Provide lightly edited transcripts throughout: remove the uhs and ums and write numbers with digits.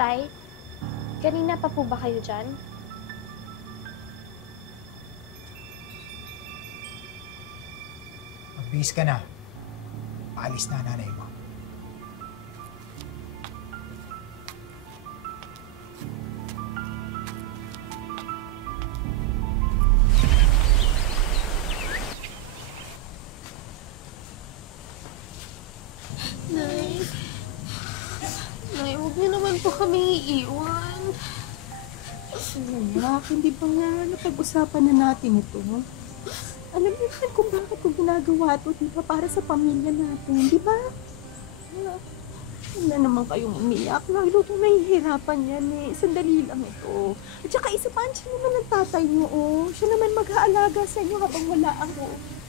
Tay, kanina pa po ba kayo dyan? Magbihis ka na. Paalis na nanay mo. Nay, huwag niyo naman po kami iiwan. Anak, hindi ba nga napag-usapan na natin ito? Alam niyo naman kung bakit ko ginagawa ito, di ba? Para sa pamilya natin, di ba? Wala naman kayong umiyak. Lalo kung nahihirapan yan eh. Sandali lang ito. At saka isa pa, siya naman ang tatay niyo, oh. Siya naman mag-aalaga sa inyo habang wala ako.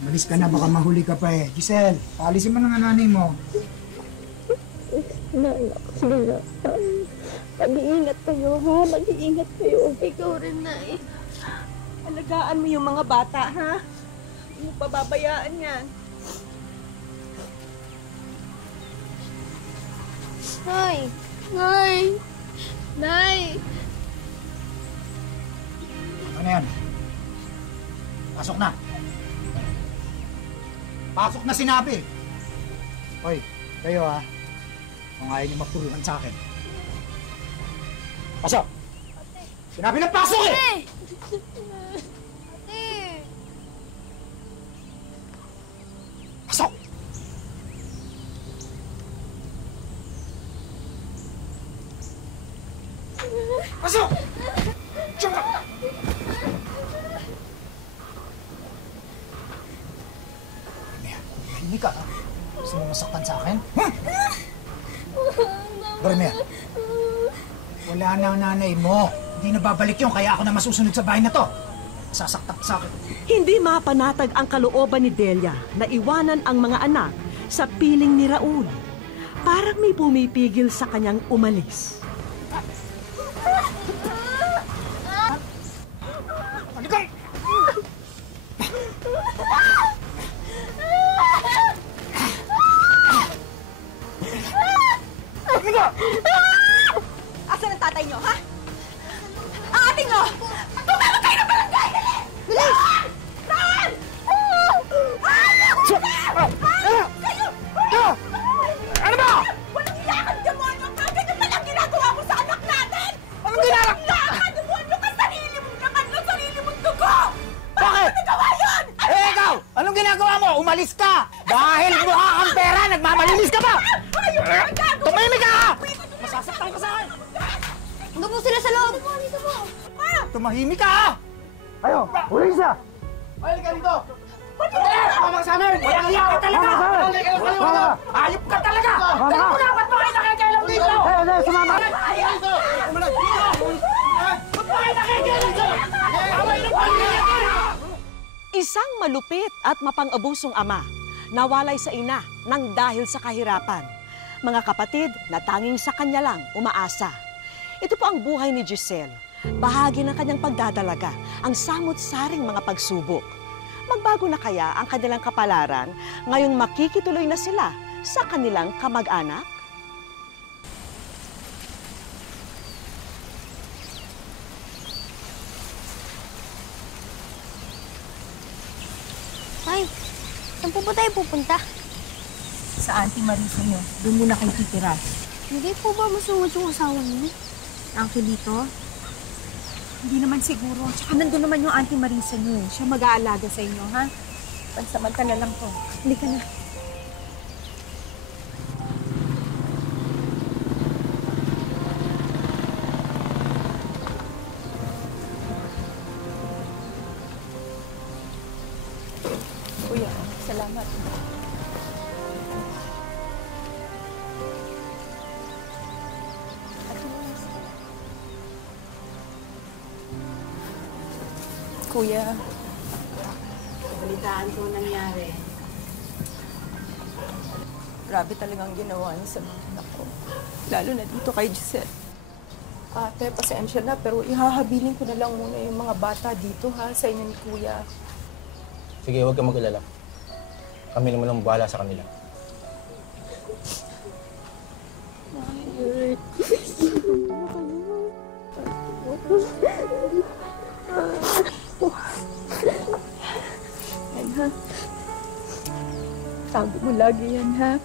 Malis ka na, baka mahuli ka pa eh. Giselle, paalisin mo na nga nanay mo. Nay, sige na. Mag-iingat kayo, ha? Mag-iingat kayo. Ikaw rin, Nay. Alagaan mo yung mga bata, ha? Hindi mo pababayaan yan. Nay! Nay! Nay! Ano yan? Pasok na. Pasok na sinabi. Hoy, kayo ha. Kung ayaw niyo magturuan sa akin. Pasok! Sinabi na pasok eh! Ate! Pasok! Pasok! Diyan ka! Hindi ka ha? Gusto mo masaktan sa akin? Bermea, wala na ang nanay mo. Hindi na babalik yun, kaya ako na masusunod sa bahay na to. Sasaktak sa akin. Hindi mapanatag ang kalooban ni Delia na iwanan ang mga anak sa piling ni Raul. Parang may pumipigil sa kanyang umalis. Ano ka? Asan ang tatay niyo, ha? Ang ating niyo! Tumawag kayo ng barangay! Dali! Dali! Saan? Ano ba? Walang iyakan, demonyo ka! Ganyan palang ginagawa mo sa anak natin! Anong ginagawa? Iyakan, demonyo ka! Sarili mong naman na sarili mong dugo! Bakit? Bakit mo nagawa yun? Eh, ikaw! Anong ginagawa mo? Umalis ka! Dahil mukha kang pera, nagmamalinis ka pa! Tumimik ka! Masasaktan ka sa akin! Doon po sila sa loob! Tumahimik ka! Ayo! Huli siya! Ay, ka dito! Pamang sa amin! Walang hiya ka talaga! Ayop ka talaga! Dali mo na! Ba't ba kayo nakikailang dito? Sumama! Ba't ba kayo nakikailang dito? Away ng pamilya ka! Isang malupit at mapang-abusong ama nawalay sa ina nang dahil sa kahirapan. Mga kapatid na tanging sa kanya lang umaasa. Ito po ang buhay ni Giselle. Bahagi ng kanyang pagdadalaga ang samot-saring mga pagsubok. Magbago na kaya ang kanilang kapalaran ngayong makikituloy na sila sa kanilang kamag-anak? Tay, saan po ba tayo pupunta? Sa Auntie Marisa niyo, doon muna kayo titira. Hindi po ba masungod yung asawa niyo? Angelito? Hindi naman siguro. Tsaka nandun naman yung Auntie Marisa niyo. Siya mag-aalaga sa inyo, ha? Pansamantala lang to. Hindi ka na. Kuya, salamat. Kuya, Balitaan ko nangyari. grabe talagang ginawa niya sa mga anak ko. Lalo na dito kay Giselle. Ate, pasensya na, pero ihahabilin ko na lang muna yung mga bata dito, ha? Sa inyo ni Kuya. Sige, huwag kang mag-alala. Kami naman ang bahala sa kanila. mo lagi yan, ha?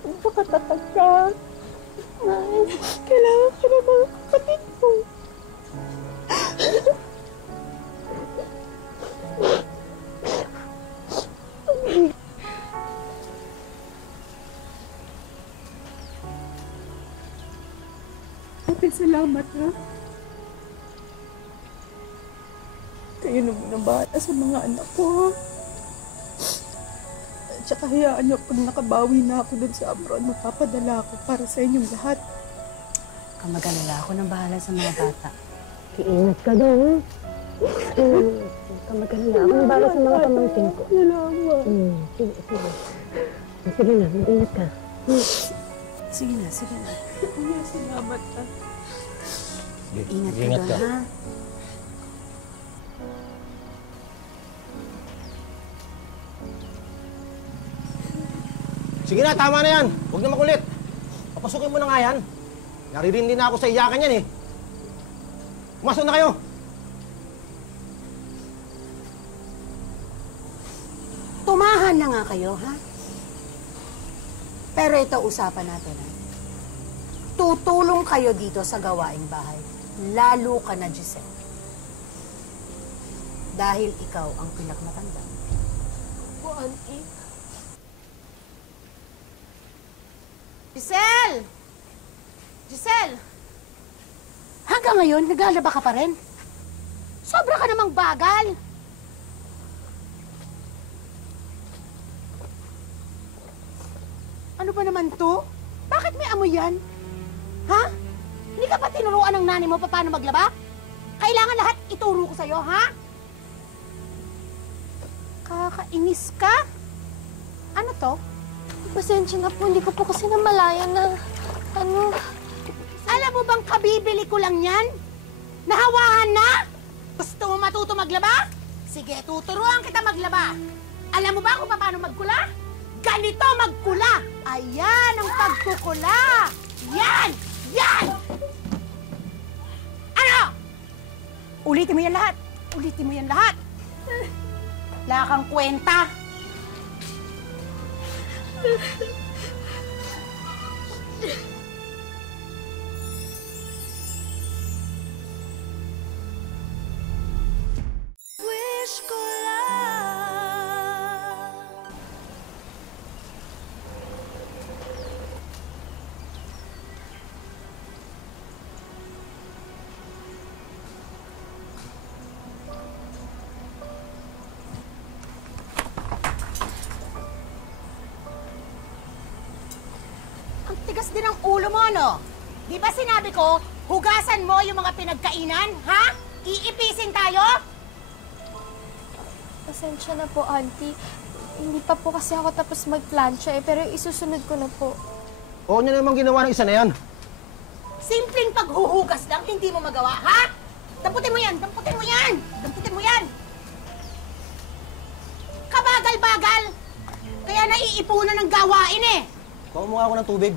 Magpakatatag ka. Kailangan ka ng mga kapatid ko. Salamat, ha? Kayo naman ang bahala sa mga anak ko, ha? At saka hayaan niyo, pag nakabawi na ako dun sa abroad, mapapadala ako para sa inyong lahat. Mag-alala ako nang bahala sa mga bata. Iingat ka daw, ha? Mag-alala ako nang bahala sa mga pamangkin ko. Salamat. Sige, sige. Sige na, mag-ingat ka. Sige na, sige na. Kuya, salamat, ha? Ingat ka doon, ha? Sige na, tama na yan. Huwag na makulit. Papasukin mo na nga yan. Naririndi na ako sa iyakan yan eh. Pumasok na kayo. Tumahan na nga kayo, ha? Pero ito usapan natin, ha? Tutulong kayo dito sa gawaing bahay. Lalo ka na, Giselle. Dahil ikaw ang pinakamatanda. Po, Auntie. Giselle! Giselle! Hanggang ngayon, naglalaba ka pa rin? Sobra ka namang bagal! Ano ba naman to? Bakit may amoy yan? Ha? Hindi ka pa tinuruan ng nanay mo paano maglaba? Kailangan lahat ituro ko sa'yo, ha? Kakainis ka? Ano to? Pasensya na po, hindi ko po kasi namalayan na, Alam mo bang kabibili ko lang yan? Nahawahan na? Gusto mo matuto maglaba? Sige, tuturuan kita maglaba. Alam mo ba kung paano magkula? Ganito magkula. Ayan ang pagkukula. Yan! Yan! Ano? Ulitin mo yan lahat. Ulitin mo yan lahat. Wala kang kwenta. Wish ko lang Ang tigas din ang ulo mo, no? Di ba sinabi ko, hugasan mo yung mga pinagkainan, ha? Iipisin tayo? pasensya na po, Auntie. Hindi pa po kasi ako tapos magplancha pero isusunod ko na po. Oo niyo namang ginawa ng isa na yan. Simpleng paghuhugas lang, hindi mo magawa, ha? Damputin mo yan! Damputin mo yan! Damputin mo yan! Kabagal-bagal! Kaya naiipunan ng gawain eh! Kuha mo nga ako ng tubig.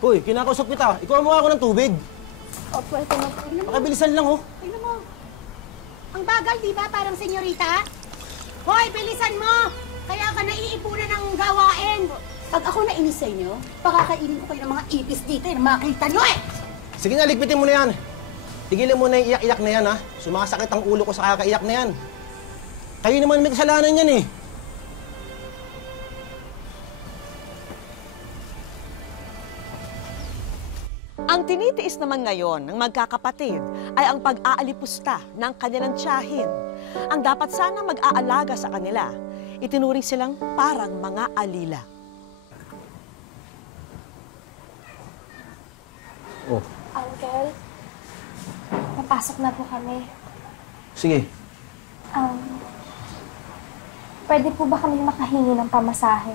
Hoy, kinakausap kita. Ikuha mo nga ako ng tubig. Opo, ito na po. Pakibilisan lang, oh. Tingnan mo. Ang bagal, di ba? Parang senyorita. Hoy, bilisan mo! Kaya ka naiipunan ng gawain. Pag ako nainis sa inyo, pakakainin ko kayo ng mga ipis dito eh, makita nyo eh! Sige na, ligpitin mo na yan. Tigilan mo na yung iyak-iyak na yan, ha? Sumasakit ang ulo ko sa kakaiyak na yan. Kayo naman may kasalanan yan, eh. Ang tinitiis naman ngayon ng magkakapatid ay ang pag-aalipusta ng kanilang tiyahin. Ang dapat sana mag-aalaga sa kanila, itinuring silang parang mga alila. Oh, Uncle, papasok na po kami. sige. Pwede po ba kami makahingi ng pamasahe?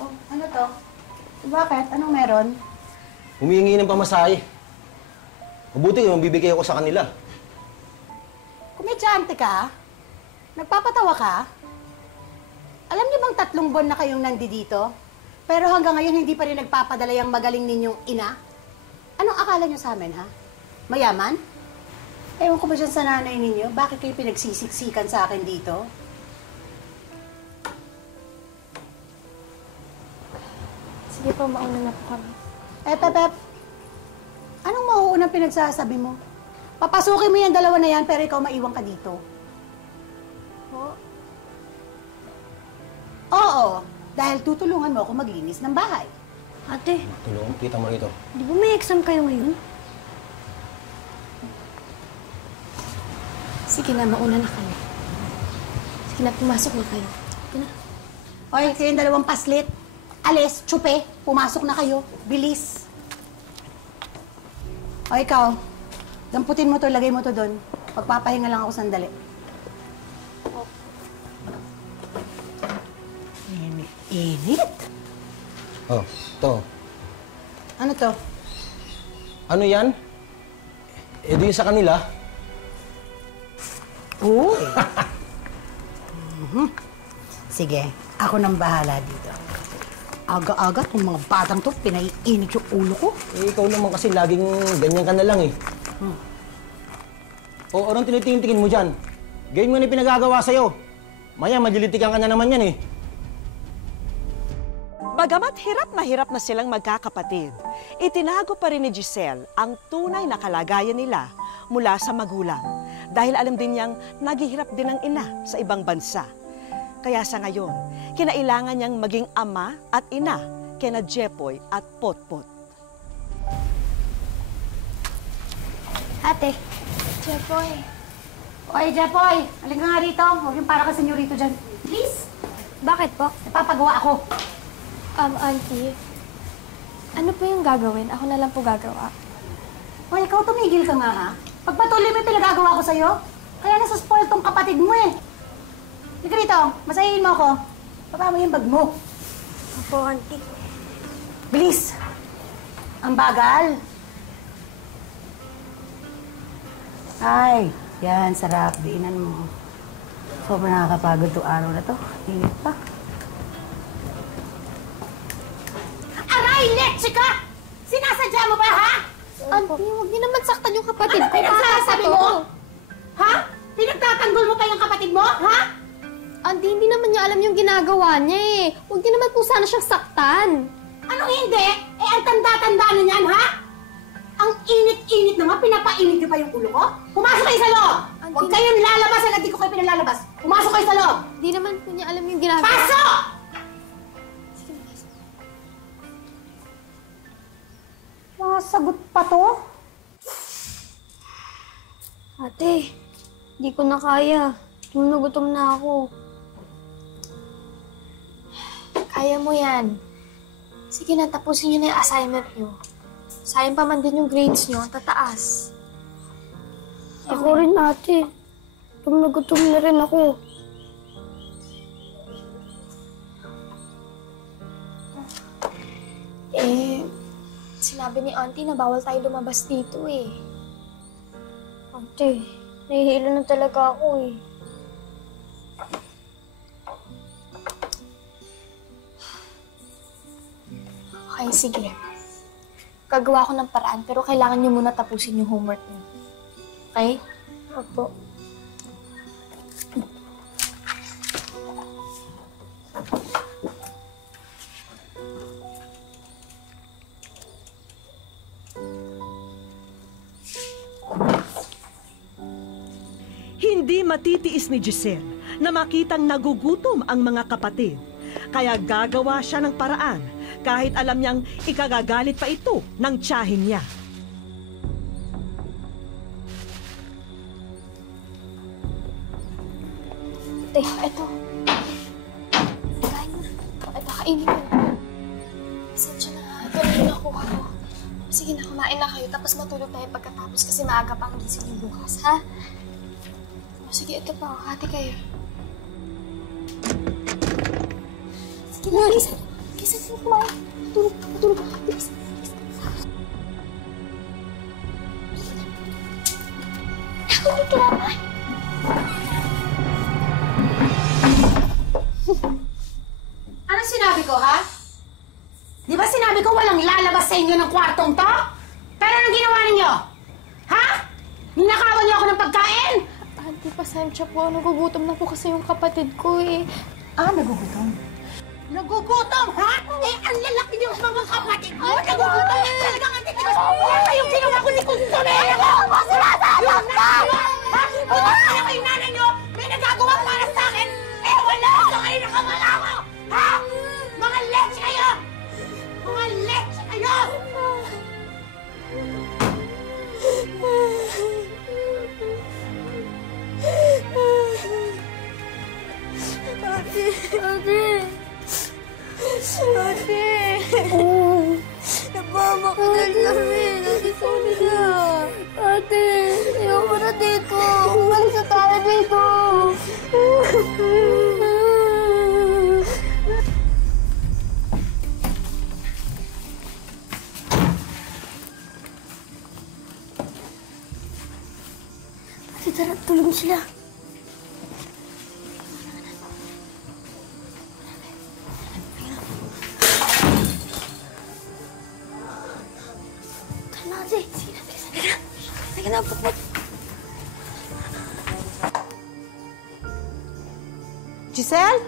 Oh, ano to? Bakit? Anong meron? Humihingi ng pamasahe. Mabuti yung bibigay ako sa kanila. Komedyante ka? Nagpapatawa ka? Alam niyo bang 3 buwan na kayong nandito? Pero hanggang ngayon hindi pa rin nagpapadala yung magaling ninyong ina? Anong akala nyo sa amin, ha? Mayaman? Ewan ko ba dyan sa nanay ninyo? Bakit kayo pinagsisiksikan sa akin dito? Sige po, mauna na po kami. Pep. Anong mauunang pinagsasabi mo? Papasukin mo yung dalawa na yan, pero ikaw maiwan ka dito. Po? Oo, dahil tutulungan mo ako maglinis ng bahay. Ate, Tulong, kita mo rito. di ba may exam kayo ngayon? Sige na, mauna na kami. Sige na, pumasok na kayo. Sige na. Hoy, kayong dalawang paslit. Alis, tsupe, pumasok na kayo. Bilis. O ikaw, damputin mo to, lagay mo to doon. Pagpapahinga lang ako sandali. Init. Oh, to. Ano to? Ano yan? Eh, di sa kanila. Uy. Sige, ako nang bahala dito. Aga-aga tong mga batang to, pinaiinit yung ulo ko. Eh, ikaw naman kasi laging ganyan ka na lang eh. O, anong tinitingin mo dyan? Gawin mo na yung pinagagawa sa'yo. Maya, madilitikan ka na naman yan eh. Bagamat hirap na silang magkakapatid, itinago pa rin ni Giselle ang tunay na kalagayan nila mula sa magulang dahil alam din niyang naghihirap din ang ina sa ibang bansa. Kaya sa ngayon, kinailangan niyang maging ama at ina kina Jepoy at Potpot. Ate. Jepoy. Oy, Jepoy, halika nga rito. Huwag yung para ka senyorito dyan. Please. Bakit po? Napapagawa ako. Auntie, ano po yung gagawin? Ako na lang po gagawa. Hoy, ikaw tumigil ka nga, ha? Pagpatuloy mo yung pinagagawa ko sa'yo, kaya nasa-spoil tong kapatid mo eh. Halika rito, masahihin mo ako. Baba mo yung bag mo. Opo, Auntie. Bilis! Ang bagal. Ay, yan, sarap. Diinan mo. Sobrang nakakapagod itong araw na to. Init pa. Aray, leche ka! Sinasadya mo ba, ha? Auntie, huwag niyo naman saktan yung kapatid Ano ko. pinagsasabi mo? Ha? Pinagtatanggol mo pa yung kapatid mo, ha? Auntie, hindi naman niya alam yung ginagawa niya eh. Huwag niyo naman po sana siyang saktan. Anong hindi? Eh, ang tanda-tanda na niyan, ha? Ang init-init na nga, pinapainit niyo pa yung ulo ko? Pumasok kayo sa loob! Huwag kayong lalabas agad, di ko kayo pinalalabas. Pumasok kayo sa loob! Hindi naman po niya alam yung ginagawa. Pasok! Mga sagot pa to? Ate, di ko na kaya. Gutom na ako. Kaya mo yan. Sige na, tapusin niyo na yung assignment niyo. Sayang pa man din yung grades niyo, tataas. Ako rin, ate. Nagutom na rin ako. Sinabi ni Auntie na bawal tayo lumabas dito eh. Ate, nahihilo na talaga ako eh. Okay, sige. Gagawa ko ng paraan, pero kailangan niyo muna tapusin yung homework niyo. Okay? Opo. Hindi matitiis ni Giselle na makitang nagugutom ang mga kapatid. Kaya gagawa siya ng paraan kahit alam niyang ikagagalit pa ito ng tiyahin niya. Ate, eto. Kain na. Eto, kainin mo. Pasensya na. Kanina nakuha ko. Sige na, kumain na kayo. Tapos matulog tayo pagkatapos kasi maaga pa ang gising niyo bukas, ha? O, sige, ito pa. Hati kayo. Sige na, gisan. Gisan mo kumain. Matulog, matulog. Bilis. Ako, kailangan. Anong sinabi ko, ha? Di ba sinabi ko walang lalabas sa inyo ng kwartong to? Pero ang ginawa ninyo? Ha? Ninakawan niyo ako ng pagkain? Auntie, pasensya po. Nagugutom na po kasi yung kapatid ko eh. Nagugutom? Nagugutom, ha? Eh, ang lalaki niyo sa mga kapatid mo. Nagugutom. Talagang ang titigas. Wala kayong ginawa ko ni Kunsonera. Sinasabi ka! Ha? Bukas kaya kayong nanay niyo may nagagawa para sa akin. Eh, wala! Ito kayo nakamala ko! Ha? Mga leche kayo! Mga leche kayo! Ate! Ate! Ate! Napamakadal kami. Nagisali na. Ate! Ayoko na dito. Umalis na tayo dito. Ate, tara. Tulungan sila. Sige na, putput. Giselle?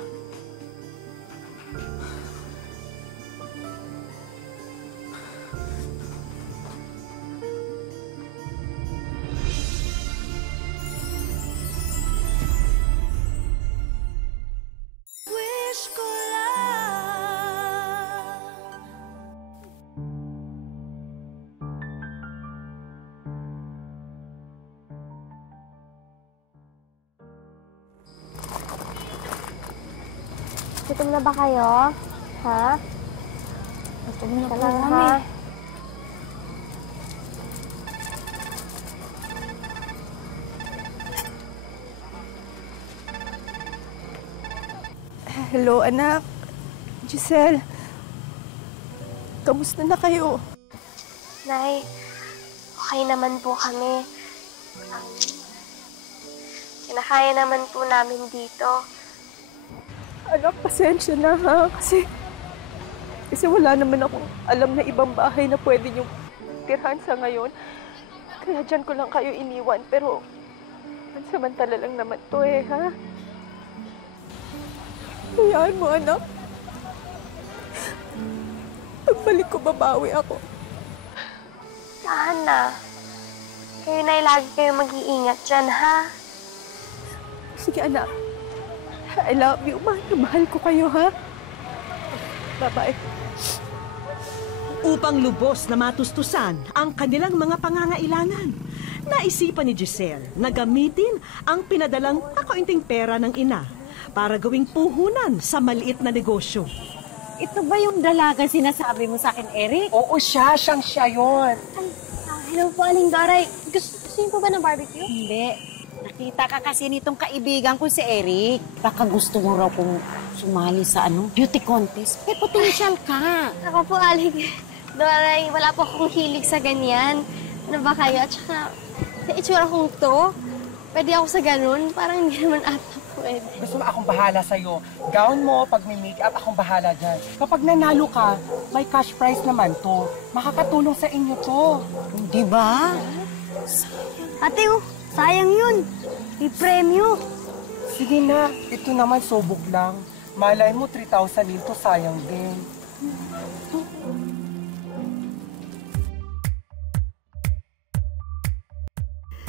Wish ko lang. Gutom na ba kayo? Ha? Gutom na po kami. Hello, anak. Giselle. Kamusta na kayo? Nay, okay naman po kami. Kinakaya naman po namin dito. Anak, pasensya na ha. Kasi wala naman akong alam na ibang bahay na pwede niyong tirhan sa ngayon. Kaya dyan ko lang kayo iniwan. Pero, pansamantala lang naman to eh, ha? Hayaan mo, anak. Pagbalik ko, babawi ako. Tahan na. Kayo na lagi kayo mag-iingat dyan, ha? Sige, anak. I love you. Mahal na mahal ko kayo, ha? Bye-bye. Upang lubos na matustusan ang kanilang mga pangangailangan, naisipan ni Giselle na gamitin ang pinadalang kaunting pera ng ina para gawing puhunan sa maliit na negosyo. Ito ba yung dalaga sinasabi mo sa akin, Eric? Oo, siya yun. Hello po, Aling Doray. Gusto niyo po ba ng barbecue? Hindi. Nakita ka kasi nitong kaibigan ko si Eric. Baka gusto mo raw kung sumali sa beauty contest. May potential ka. Ako po, Aling Doray. Wala po akong hilig sa ganyan. Ano ba kayo? At saka, sa itsura kong to, pwede ako sa ganun. Parang hindi naman ata pwede. Gusto mo akong bahala sa'yo. Gown mo, pag may make-up, akong bahala dyan. Kapag nanalo ka, may cash prize naman to. Makakatulong sa inyo to. Di ba? Ate, sayang yun. May premyo. Sige na, ito naman subok lang. Malay mo, 3,000 din to, sayang din.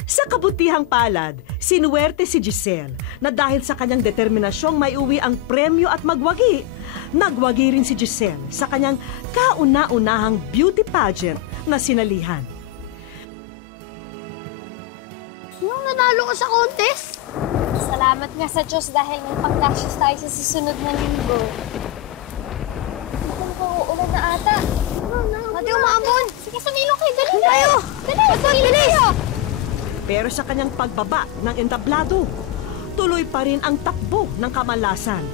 Sa kabutihang palad, sinuwerte si Giselle na dahil sa kanyang determinasyong maiuwi ang premyo at magwagi, nagwagi rin si Giselle sa kanyang kauna-unahang beauty pageant na sinalihan. Yung nanalo ka sa contest? Salamat nga sa Diyos dahil may pang-dashes tayo sa susunod na linggo. Mukhang uulan na ata. Ate, umaambon! Sige, sumilong kayo. Dali tayo! Dali! Dali! Pero sa kanyang pagbaba ng entablado, tuloy pa rin ang takbo ng kamalasan.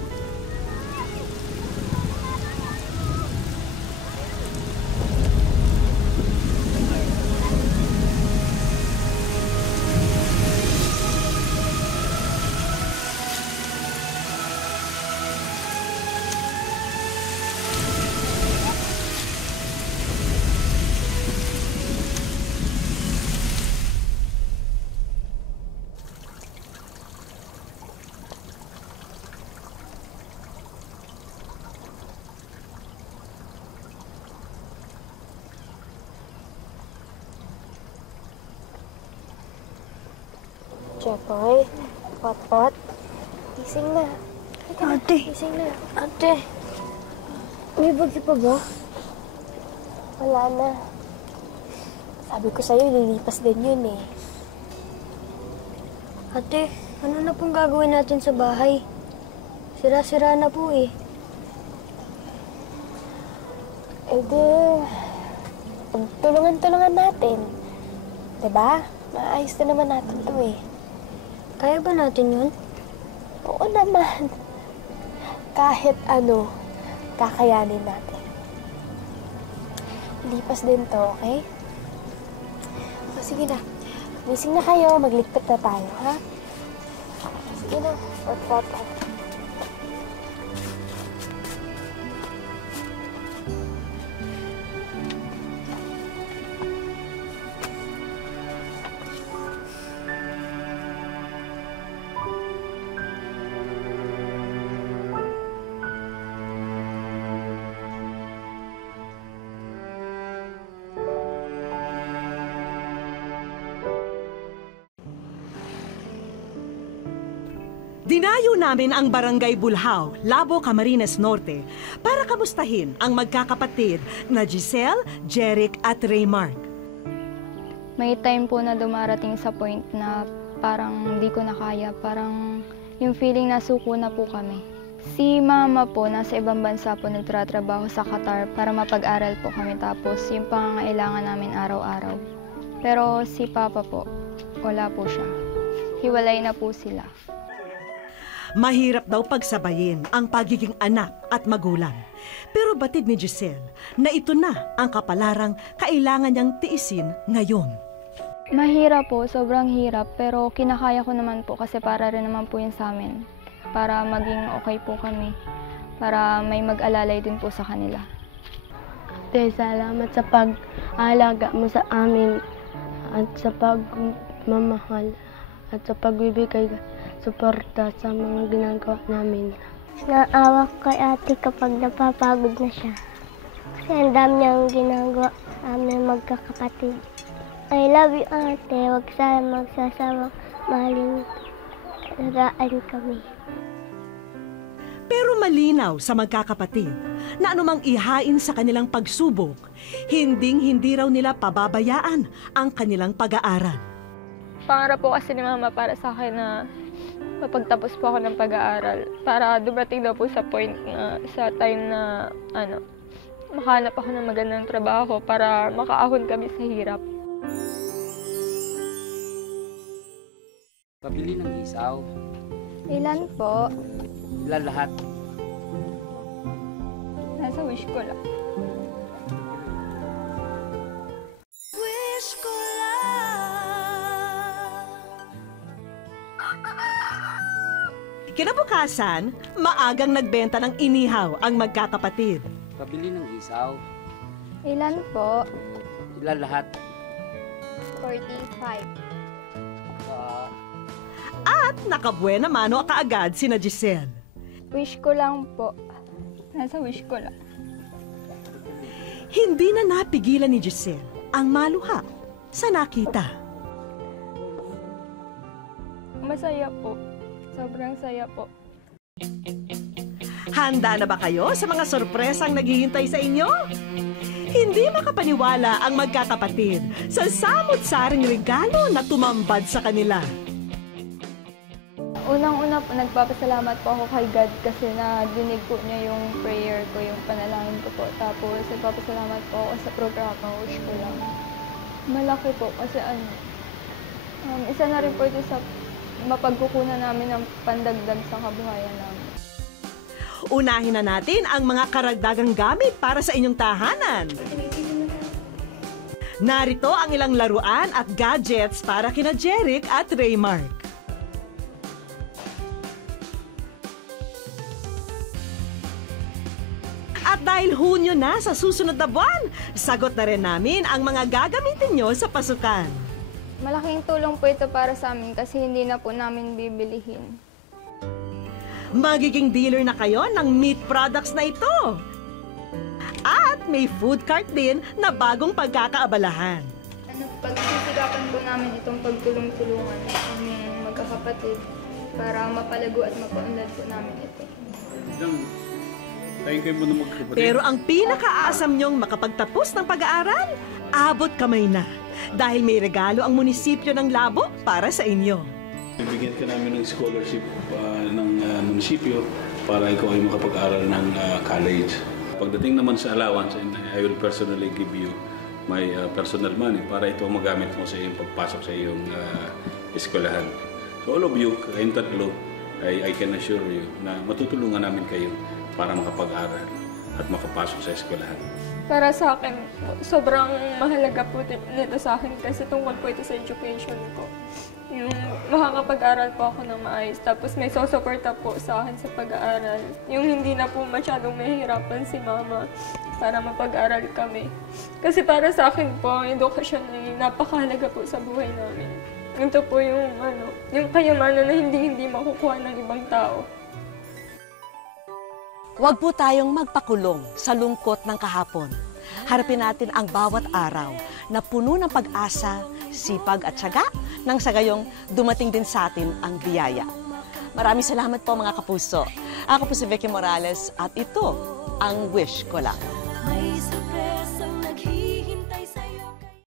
Totoy, Pot-Pot, gising na. Ate. Gising na. Ate. May bagyo pa ba? Wala na. Sabi ko sa'yo, lilipas din yun eh. Ate, ano na pong gagawin natin sa bahay? Sira-sira na po eh. Eh di, tulungan-tulungan natin. Diba? Maayos na naman natin to eh. Kaya ba natin yun? Oo naman. Kahit ano, kakayanin natin. Lipas din to, okay? O, sige na. Gising na kayo, magligpit na tayo, ha? Sige na, Pot-Pot. Dinayo namin ang Barangay Bulhaw, Labo, Camarines Norte para kamustahin ang magkakapatid na Giselle, Jeric at Raymark. May time po na dumarating sa point na parang hindi ko na kaya, parang yung feeling na suko na po kami. Si mama po, nasa ibang bansa po nagtratrabaho sa Qatar para mapag-aral po kami, tapos yung pangangailangan namin araw-araw. Pero si papa po, wala po siya. Hiwalay na po sila. Mahirap daw pagsabayin ang pagiging anak at magulang. Pero batid ni Giselle na ito na ang kapalarang kailangan niyang tiisin ngayon. Mahirap po, sobrang hirap, pero kinakaya ko naman po kasi para rin naman po yun sa amin. Para maging okay po kami, para may mag-alalay din po sa kanila. Ate, salamat sa pag-aalaga mo sa amin at sa pagmamahal at sa pagbibigay suporta sa mga ginagawa namin. Naawa kay ate kapag napapagod na siya. Kasi ang dami niyang ginagawa amin magkakapatid. I love you, ate. Huwag sana magsasama. Mahalin kami. Pero malinaw sa magkakapatid na anumang ihain sa kanilang pagsubok, hinding-hindi raw nila pababayaan ang kanilang pag-aaral. Pangarap po kasi ni mama para sa akin na mapagtapos po ako ng pag-aaral para dumating daw po sa point na sa time na makahanap ako ng magandang trabaho para makaahon kami sa hirap. Pabili ng isaw. Ilan po? Ilan lahat? Nasa wish ko lang. Wish ko lang. Kinabukasan, maagang nagbenta ng inihaw ang magkakapatid. Pabili ng isaw. Ilan po? Ilan lahat? 45. At nakabuena mano kaagad sina Giselle. Wish ko lang po. Nasa wish ko lang. Hindi na napigilan ni Giselle ang maluha sa nakita. Masaya po. Sobrang saya po. Handa na ba kayo sa mga sorpresang naghihintay sa inyo? Hindi makapaniwala ang magkakapatid sa samot-saring regalo na tumambad sa kanila. Unang-una po, nagpapasalamat po ako kay God kasi nadinig po niya yung prayer ko, yung panalangin ko po. Tapos nagpapasalamat po ako sa programa, wish ko lang. Malaki po kasi isa na rin po ito sa mapagkukunan namin ng pandagdag sa kabuhayan namin. Unahin na natin ang mga karagdagang gamit para sa inyong tahanan. Narito ang ilang laruan at gadgets para kina Jeric at Raymark. At dahil Hunyo na sa susunod na buwan, sagot na rin namin ang mga gagamitin nyo sa pasukan. Malaking tulong po ito para sa amin kasi hindi na po namin bibilihin. Magiging dealer na kayo ng meat products na ito. At may food cart din na bagong pagkakaabalahan. Pagsisikapan po namin itong pagtulong-tulungan ng magkakapatid. kapatid para mapalago at mapaunlad po namin ito. Pero ang pinakaasam niyong makapagtapos ng pag-aaral, abot kamay na. Dahil may regalo ang munisipyo ng Labo para sa inyo. Bibigyan ka namin ng scholarship ng munisipyo para ikaw ay makapag-aral ng college. Pagdating naman sa allowance, I will personally give you my personal money para ito magamit mo sa iyong pagpasok sa iyong eskwelahan. So all of you, kayong tatlo, I can assure you na matutulungan namin kayo para makapag-aral at makapasok sa eskwelahan. Para sa akin, sobrang mahalaga po nito sa akin kasi tungkol po ito sa education ko. Yung makakapag-aral po ako ng maayos, tapos may sosuporta po sa akin sa pag-aaral. Yung hindi na po masyadong mahihirapan si mama para mapag-aral kami. Kasi para sa akin po, ang edukasyon ay napakahalaga po sa buhay namin. Ito po yung kayamanan na hindi makukuha ng ibang tao. Huwag po tayong magpakulong sa lungkot ng kahapon. Harapin natin ang bawat araw na puno ng pag-asa, sipag at tiyaga nang sa gayong dumating din sa atin ang biyaya. Maraming salamat po mga kapuso. Ako po si Vicky Morales at ito ang Wish Ko Lang.